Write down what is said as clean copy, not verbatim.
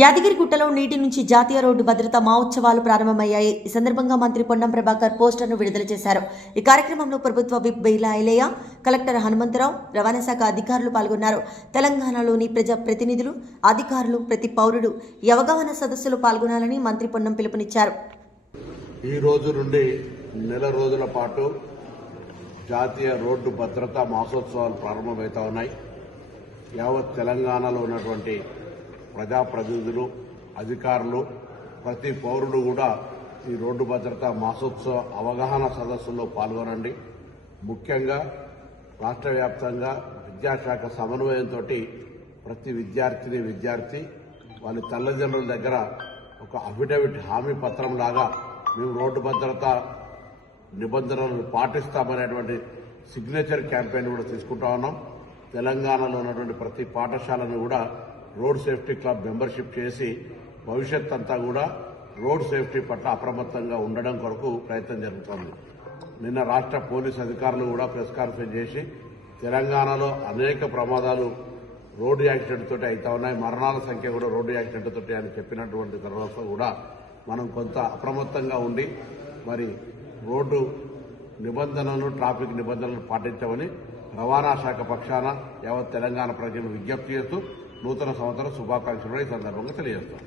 యాదగిరిగుట్టలో నీటి నుంచి జాతీయ రోడ్డు భద్రతా మహోత్సవాలు ప్రారంభమయ్యాయి. ఈ సందర్భంగా మంత్రి పొన్నం ప్రభాకర్ పోస్టర్ను విడుదల చేశారు. ఈ కార్యక్రమంలో ప్రభుత్వ విప్ బెయిలా ఐలయ్య, కలెక్టర్ హనుమంతరావు, రవాణా శాఖ అధికారులు పాల్గొన్నారు. తెలంగాణలోని ప్రజా ప్రతినిధులు, అధికారులు, ప్రతి పౌరుడు ఈ అవగాహన సదస్సులో పాల్గొనాలని మంత్రి పొన్నం పిలుపునిచ్చారు. ఈ రోజు నుండి నెల రోజుల పాటు జాతీయ రోడ్డు భద్రతా మహోత్సవాలు ప్రారంభమవుతా ఉన్నాయి. యావత్ తెలంగాణలో ఉన్నటువంటి ప్రజాప్రతినిధులు, అధికారులు, ప్రతి పౌరుడు కూడా ఈ రోడ్డు భద్రతా మాసోత్సవ అవగాహన సదస్సులో పాల్గొనండి. ముఖ్యంగా రాష్ట్ర వ్యాప్తంగా విద్యాశాఖ సమన్వయంతో ప్రతి విద్యార్థి వాళ్ళ తల్లిదండ్రుల దగ్గర ఒక అఫిడవిట్ హామీ పత్రం లాగా మేము రోడ్డు భద్రతా నిబంధనలను పాటిస్తామనేటువంటి సిగ్నేచర్ క్యాంపెయిన్ కూడా తీసుకుంటా ఉన్నాం. తెలంగాణలో ఉన్నటువంటి ప్రతి పాఠశాలను కూడా రోడ్ సేఫ్టీ క్లబ్ మెంబర్షిప్ చేసి భవిష్యత్ అంతా కూడా రోడ్ సేఫ్టీ పట్ల అప్రమత్తంగా ఉండడం కొరకు ప్రయత్నం జరుగుతోంది. నిన్న రాష్ట్ర పోలీసు అధికారులు కూడా ప్రెస్ కాన్ఫరెన్స్ చేసి తెలంగాణలో అనేక ప్రమాదాలు రోడ్డు యాక్సిడెంట్ తోటి అవుతా ఉన్నాయి, మరణాల సంఖ్య కూడా రోడ్డు యాక్సిడెంట్ తోటి అని చెప్పినటువంటి తర్వాత కూడా మనం కొంత అప్రమత్తంగా ఉండి మరి రోడ్డు నిబంధనలు, ట్రాఫిక్ నిబంధనలు పాటించమని రవాణా శాఖ పక్షాన యావత్ తెలంగాణ ప్రజలు విజ్ఞప్తి చేస్తూ నూతన సంవత్సర శుభాకాంక్షలు ఈ సందర్భంగా తెలియజేస్తాం.